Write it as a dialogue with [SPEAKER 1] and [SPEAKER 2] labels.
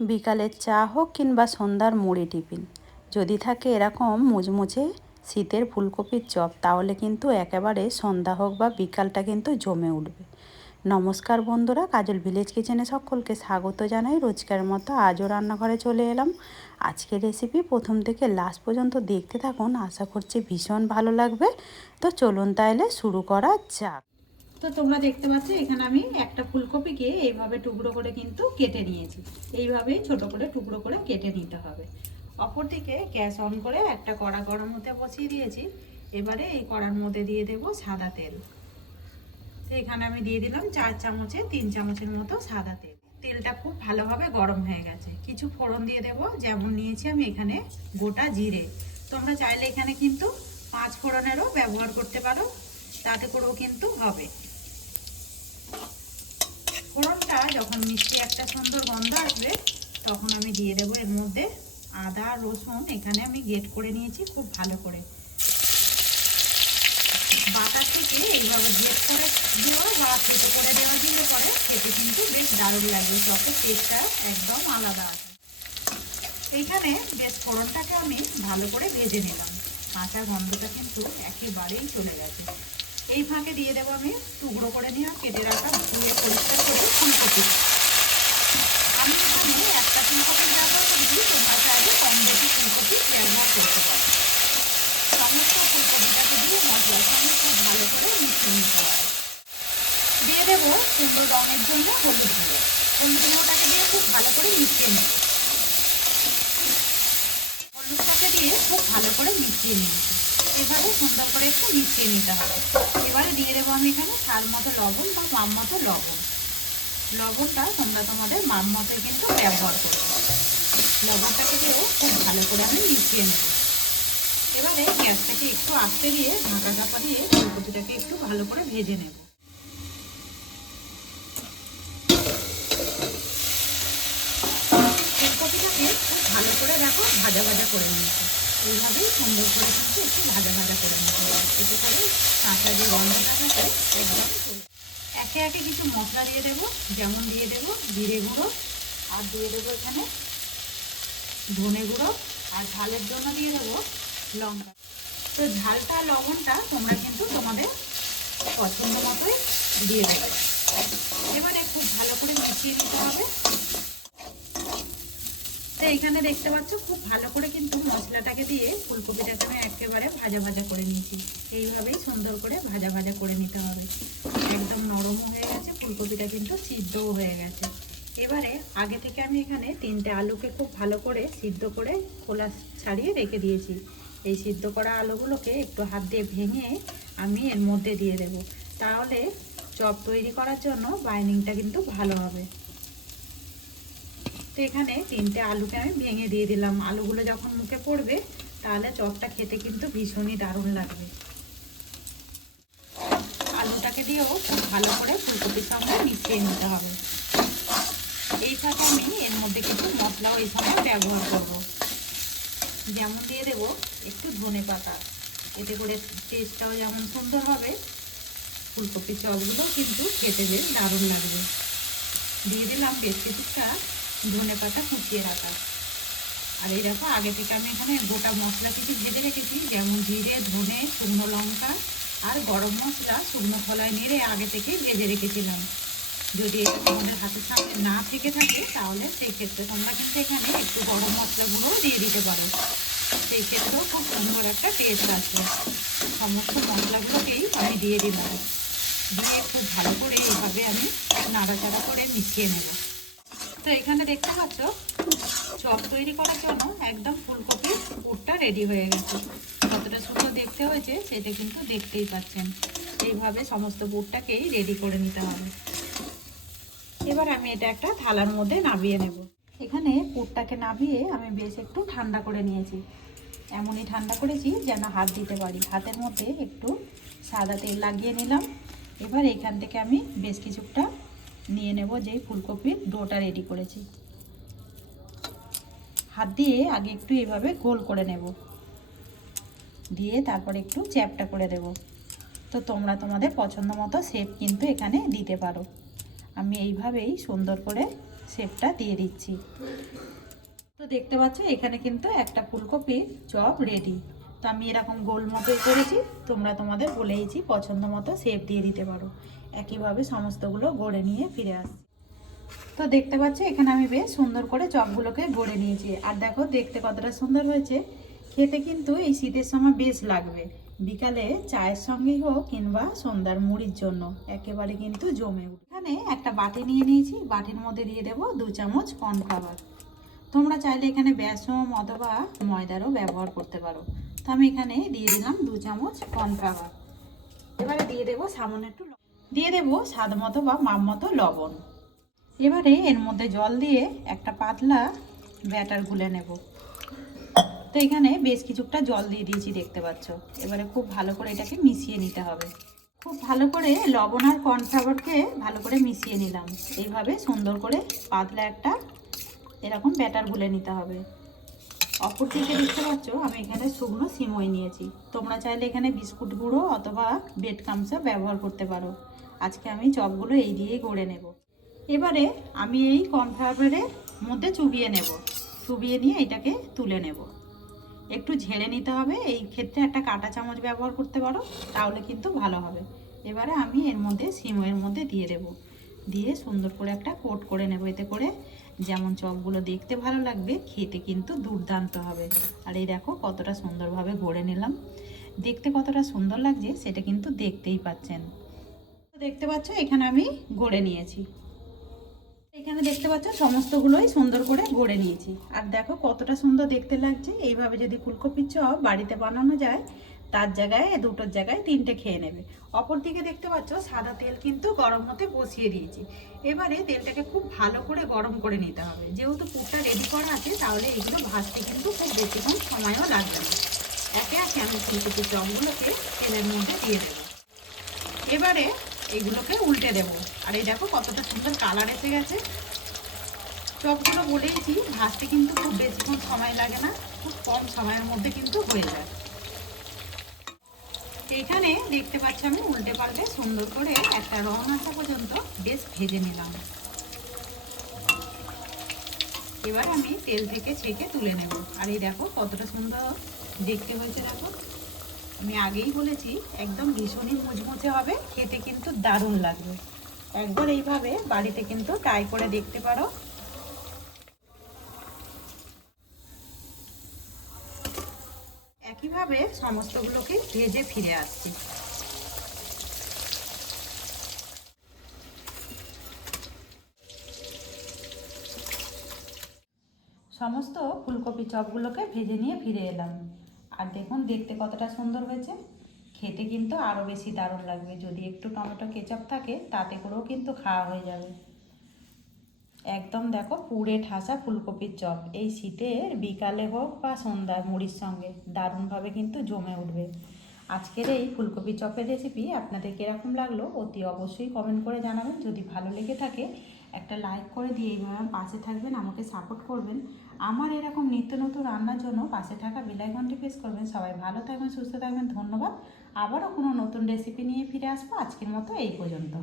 [SPEAKER 1] বিকালের চা হোক কিংবা সন্ধ্যার মুড়ি টিফিন। যদি থাকে এরকম মুচমুচে শীতের ফুলকপির চপ, তাহলে কিন্তু একেবারে সন্ধ্যা হোক বা বিকালটা কিন্তু জমে উঠবে। নমস্কার বন্ধুরা, কাজল ভিলেজ কিচেনে সকলকে স্বাগত জানাই। রোজকার মতো আজও রান্নাঘরে চলে এলাম। আজকের রেসিপি প্রথম থেকে লাস্ট পর্যন্ত দেখতে থাকুন। আশা করছি ভীষণ ভালো লাগবে। তো চলুন তাইলে শুরু করা যাক।
[SPEAKER 2] তো তোমরা দেখতে পাচ্ছ, এখানে আমি একটা ফুলকপিকে এইভাবে টুকরো করে কিন্তু কেটে নিয়েছি। এইভাবেই ছোট করে টুকরো করে কেটে নিতে হবে। অপরদিকে গ্যাস অন করে একটা কড়া গরম হতে বসিয়ে দিয়েছি। এবারে এই কড়ার মধ্যে দিয়ে দেব সাদা তেল। তো এখানে আমি দিয়ে দিলাম চার চামচে, তিন চামচের মতো সাদা তেল। তেলটা খুব ভালোভাবে গরম হয়ে গেছে। কিছু ফোড়ন দিয়ে দেব, যেমন নিয়েছি আমি এখানে গোটা জিরে। তোমরা চাইলে এখানে কিন্তু পাঁচ ফোড়নেরও ব্যবহার করতে পারো। তাতে করেও কিন্তু হবে। ফোড়নটা যখন মিষ্টি একটা সুন্দর গন্ধ আসবে, তখন আমি দিয়ে দেবো এর মধ্যে আদা, রসুন, এখানে আমি গেট করে নিয়েছি খুব ভালো করে। বাটা থেকে এইভাবে গেট করে দেওয়া বা থেতো করে দেওয়া দিলে পরে খেতে কিন্তু বেশ দারুণ লাগবে চপের টেস্টটা একদম আলাদা আছে। এইখানে বেশ ফোড়নটাকে আমি ভালো করে ভেজে নিলাম। কাঁচা গন্ধটা কিন্তু একেবারেই চলে গেছে। এই ফাঁকে দিয়ে দেবো আমি টুকরো করে নিয়ে কেটে রাখা ধুয়ে পরিষ্কার করে ফুলকপি আমি এখানে একটা ফুলকপি ব্যবহার করেছি তোমরা চাইলে কম বেশি ফুলকপি ব্যবহার করতে পারো। সমস্ত ফুলকপিটাকে দিয়ে মশলার সঙ্গে খুব ভালো করে মিশিয়ে নিতে হবে। দিয়ে দেবো সুন্দর রঙের জন্য হলুদ গুঁড়ো। হলুদ গুঁড়োটাকে দিয়ে খুব ভালো করে মিশিয়ে নেব হলুদটাকে দিয়ে খুব ভালো করে মিশিয়ে নিয়েছি এভাবে সুন্দর করে একটু মিশিয়ে নিতে হবে। এবারে দিয়ে দেবো আমি এখানে স্বাদ মতো লবণ বা মাম মতো লবণ। লবণটা তোমরা তোমাদের মাম মতোই কিন্তু ব্যবহার করবে। লবণটাকে দিয়েও খুব ভালো করে আমি মিশিয়ে নেব। এবারে গ্যাসটাকে একটু আস্তে দিয়ে ঢাকা চাপা দিয়ে ফুলকপিটাকে একটু ভালো করে ভেজে নেব। ফুলকপিটাকে খুব ভালো করে দেখো ভাজা ভাজা করে নিয়েছি। এইভাবেই সুন্দর করে কিন্তু একটু ভাজা ভাজা করে নিতে হবে। এতে করে কাঁচা যে গন্ধটা থাকে একদম একে একে কিছু মশলা দিয়ে দেবো, যেমন দিয়ে দেবো জিরে গুঁড়ো, আর দিয়ে দেবো এখানে ধনে গুঁড়ো, আর ঝালের জন্য দিয়ে দেবো লঙ্কা। তো ঝালটা, লবণটা তোমরা কিন্তু তোমাদের পছন্দ মতোই দিয়ে দেবে। এবারে খুব ভালো করে মিশিয়ে নিতে হবে। এখানে দেখতে পাচ্ছ, খুব ভালো করে কিন্তু মশলাটাকে দিয়ে ফুলকপিটাকে আমি একেবারে ভাজা ভাজা করে নিয়েছি। এইভাবেই সুন্দর করে ভাজা ভাজা করে নিতে হবে। একদম নরম হয়ে গেছে, ফুলকপিটা কিন্তু সিদ্ধও হয়ে গেছে। এবারে আগে থেকে আমি এখানে তিনটে আলুকে খুব ভালো করে সিদ্ধ করে খোলা ছাড়িয়ে রেখে দিয়েছি। এই সিদ্ধ করা আলুগুলোকে একটু হাত দিয়ে ভেঙে আমি এর মধ্যে দিয়ে দেব। তাহলে চপ তৈরি করার জন্য বাইন্ডিংটা কিন্তু ভালো হবে। তো এখানে তিনটে আলুকে আমি ভেঙে দিয়ে দিলাম। আলুগুলো যখন মুখে পড়বে, তাহলে চপটা খেতে কিন্তু ভীষণই দারুণ লাগবে। আলুটাকে দিয়েও খুব ভালো করে ফুলকপির সঙ্গে মিশিয়ে নিতে হবে। এই ফাঁকে আমি এর মধ্যে কিছু মশলাও এই সময় ব্যবহার করব। যেমন দিয়ে দেব একটু ধনে পাতা। এতে করে টেস্টটাও যেমন সুন্দর হবে, ফুলকপির চপগুলো কিন্তু খেতে বেশ দারুণ লাগবে। দিয়ে দিলাম বেশ কিছুটা ধনে পাতা কুচিয়ে রাখা। আর এই দেখো, আগে থেকে আমি এখানে গোটা মশলা কিছু ভেজে রেখেছি, যেমন জিরে, ধনে, শুকনো লঙ্কা আর গরম মশলা, শুকনো খোলায় নেড়ে আগে থেকে ভেজে রেখেছিলাম। যদি এটা তোমাদের হাতের সামনে না থেকে থাকে, তাহলে সেই ক্ষেত্রে তোমরা কিন্তু এখানে একটু গরম মশলাগুলোও দিয়ে দিতে পারো। সেই ক্ষেত্রেও খুব সুন্দর একটা টেস্ট আসবে। সমস্ত মশলাগুলোকেই আমি দিয়ে দিলাম। দিয়ে খুব ভালো করে এইভাবে আমি নাড়াচাড়া করে মিশিয়ে নেব। তো এখানে দেখতে পাচ্ছ, চপ তৈরি করার জন্য একদম ফুলকপির পুরটা রেডি হয়ে গেছে। কতটা সুন্দর দেখতে হয়েছে, সেটা কিন্তু দেখতেই পাচ্ছেন। এইভাবে সমস্ত পুরটাকেই রেডি করে নিতে হবে। এবার আমি এটা একটা থালার মধ্যে নামিয়ে নেব। এখানে পুরটাকে নামিয়ে আমি বেশ একটু ঠান্ডা করে নিয়েছি। এমনই ঠান্ডা করেছি যেন হাত দিতে পারি। হাতের মধ্যে একটু সাদা তেল লাগিয়ে নিলাম। এবার এখান থেকে আমি বেশ কিছুটা নিয়ে নেব যেই ফুলকপির ডোটা রেডি করেছি। হাত দিয়ে আগে একটু এভাবে গোল করে নেব। দিয়ে তারপর একটু চ্যাপটা করে দেব। তো তোমরা তোমাদের পছন্দ মতো শেপ কিন্তু এখানে দিতে পারো। আমি এইভাবেই সুন্দর করে
[SPEAKER 1] শেপটা দিয়ে দিচ্ছি। তো দেখতে পাচ্ছ, এখানে কিন্তু একটা ফুলকপির চপ রেডি তো আমি এরকম গোল মতো করেছি, তোমরা তোমাদের বলেইছি পছন্দ মতো শেপ দিয়ে দিতে পারো। একইভাবে সমস্তগুলো গড়ে নিয়ে ফিরে আসছি। তো দেখতে পাচ্ছ, এখানে আমি বেশ সুন্দর করে চপগুলোকে গড়ে নিয়েছি। আর দেখো, দেখতে কতটা সুন্দর হয়েছে। খেতে কিন্তু এই শীতের সময় বেশ লাগবে। বিকালে চায়ের সঙ্গেই হোক কিংবা সন্ধ্যার মুড়ির জন্য, একেবারে কিন্তু জমে এখানে একটা বাটি নিয়ে নিয়েছি। বাটির মধ্যে দিয়ে দেবো দু চামচ কর্নফ্লাওয়ার তোমরা চাইলে এখানে বেসম অথবা ময়দারও ব্যবহার করতে পারো। তো আমি এখানে দিয়ে দিলাম দু চামচ কর্নফ্লাওয়ার এবারে দিয়ে দেবো সামান্য একটু। দিয়ে দেবো স্বাদ মতো বা মাপ মতো লবণ। এবারে এর মধ্যে জল দিয়ে একটা পাতলা ব্যাটার গুলে নেব। তো এখানে বেশ কিছুটা জল দিয়ে দিয়েছি, দেখতে পাচ্ছ। এবারে খুব ভালো করে এটাকে মিশিয়ে নিতে হবে। খুব ভালো করে লবণ আর কর্নফ্লাওয়ারকে ভালো করে মিশিয়ে নিলাম। এইভাবে সুন্দর করে পাতলা একটা এরকম ব্যাটার গুলে নিতে হবে। অপর দিকে দেখতে পাচ্ছ, আমি এখানে শুকনো সিমই নিয়েছি। তোমরা চাইলে এখানে বিস্কুট গুঁড়ো অথবা বেড কামসা ব্যবহার করতে পারো। আজকে আমি চপগুলো এই দিয়েই গড়ে নেব। এবারে আমি এই কর্নফ্লাওয়ারের মধ্যে চুবিয়ে নেব। চুবিয়ে নিয়ে এটাকে তুলে নেব। একটু ঝেড়ে নিতে হবে। এই ক্ষেত্রে একটা কাঁটা চামচ ব্যবহার করতে পারো, তাহলে কিন্তু ভালো হবে। এবারে আমি এর মধ্যে সিময়ের মধ্যে দিয়ে দেব। দিয়ে সুন্দর করে একটা কোট করে নেব এতে করে। যেমন চপগুলো দেখতে ভালো লাগবে, খেতে কিন্তু দুর্দান্ত হবে। আর এই দেখো কতটা সুন্দরভাবে গড়ে নিলাম। দেখতে কতটা সুন্দর লাগছে, সেটা কিন্তু দেখতেই পাচ্ছেন। দেখতে পাচ্ছ, এখানে আমি গড়ে নিয়েছি। এখানে দেখতে পাচ্ছ, সমস্তগুলোই সুন্দর করে গড়ে নিয়েছি। আর দেখো কতটা সুন্দর দেখতে লাগছে। এইভাবে যদি ফুলকপির চপ বাড়িতে বানানো যায়, তার জায়গায়, দুটোর জায়গায় তিনটে খেয়ে নেবে। অপর দিকে দেখতে পাচ্ছ, সাদা তেল কিন্তু গরম হতে বসিয়ে দিয়েছি। এবারে তেলটাকে খুব ভালো করে গরম করে নিতে হবে। যেহেতু পুরটা রেডি করা আছে, তাহলে এগুলো ভাজতে কিন্তু খুব বেশিক্ষণ সময়ও লাগবে না। একে একে আমি ফুলকপির চপগুলোকে তেলের মধ্যে দিয়ে দেবো। এবারে এগুলোকে উল্টে দেব। আর এই দেখো কতটা সুন্দর কালার এসে গেছে। চপগুলো বলেইছি, ভাজতে কিন্তু খুব বেশিক্ষণ সময় লাগে না, খুব কম সময়ের মধ্যে কিন্তু হয়ে যায়। এখানে দেখতে পাচ্ছি আমি উল্টে পাল্টে সুন্দর করে একটা রং আসা পর্যন্ত বেশ ভেজে নিলাম। এবার আমি তেল থেকে ছেঁকে তুলে নেব। আর এই দেখো কতটা সুন্দর দেখতে হয়েছে, দেখো। আমি আগেই বলেছি, একদম ভীষণই মুচমুচে হবে, খেতে কিন্তু দারুণ লাগবে। একবার এইভাবে বাড়িতে কিন্তু ট্রাই করে দেখতে পারো। একইভাবে সমস্তগুলোকে ভেজে ফিরে আসছি। সমস্ত ফুলকপি চপগুলোকে ভেজে নিয়ে ফিরে এলাম। আর দেখুন, দেখতে কতটা সুন্দর হয়েছে। খেতে কিন্তু আরও বেশি দারুণ লাগবে। যদি একটু টমেটো, কেচাপ থাকে, তাতে করেও কিন্তু খাওয়া হয়ে যাবে। একদম দেখো, পুড়ে ঠাসা ফুলকপির চপ। এই শীতের বিকালে হোক বা সন্ধ্যার মুড়ির সঙ্গে, দারুণভাবে কিন্তু জমে উঠবে। আজকের এই ফুলকপি চপের রেসিপি আপনাদের কীরকম লাগল, অতি অবশ্যই কমেন্ট করে জানাবেন। যদি ভালো লেগে থাকে একটা লাইক করে দিয়ে এইভাবে পাশে থাকবেন, আমাকে সাপোর্ট করবেন। আমার এরকম নিত্য নতুন রান্নার জন্য পাশে থাকা বেলাইকনটি প্রেস করবেন। সবাই ভালো থাকবেন, সুস্থ থাকবেন, ধন্যবাদ। আবারও কোনো নতুন রেসিপি নিয়ে ফিরে আসব। আজকের মতো এই পর্যন্ত।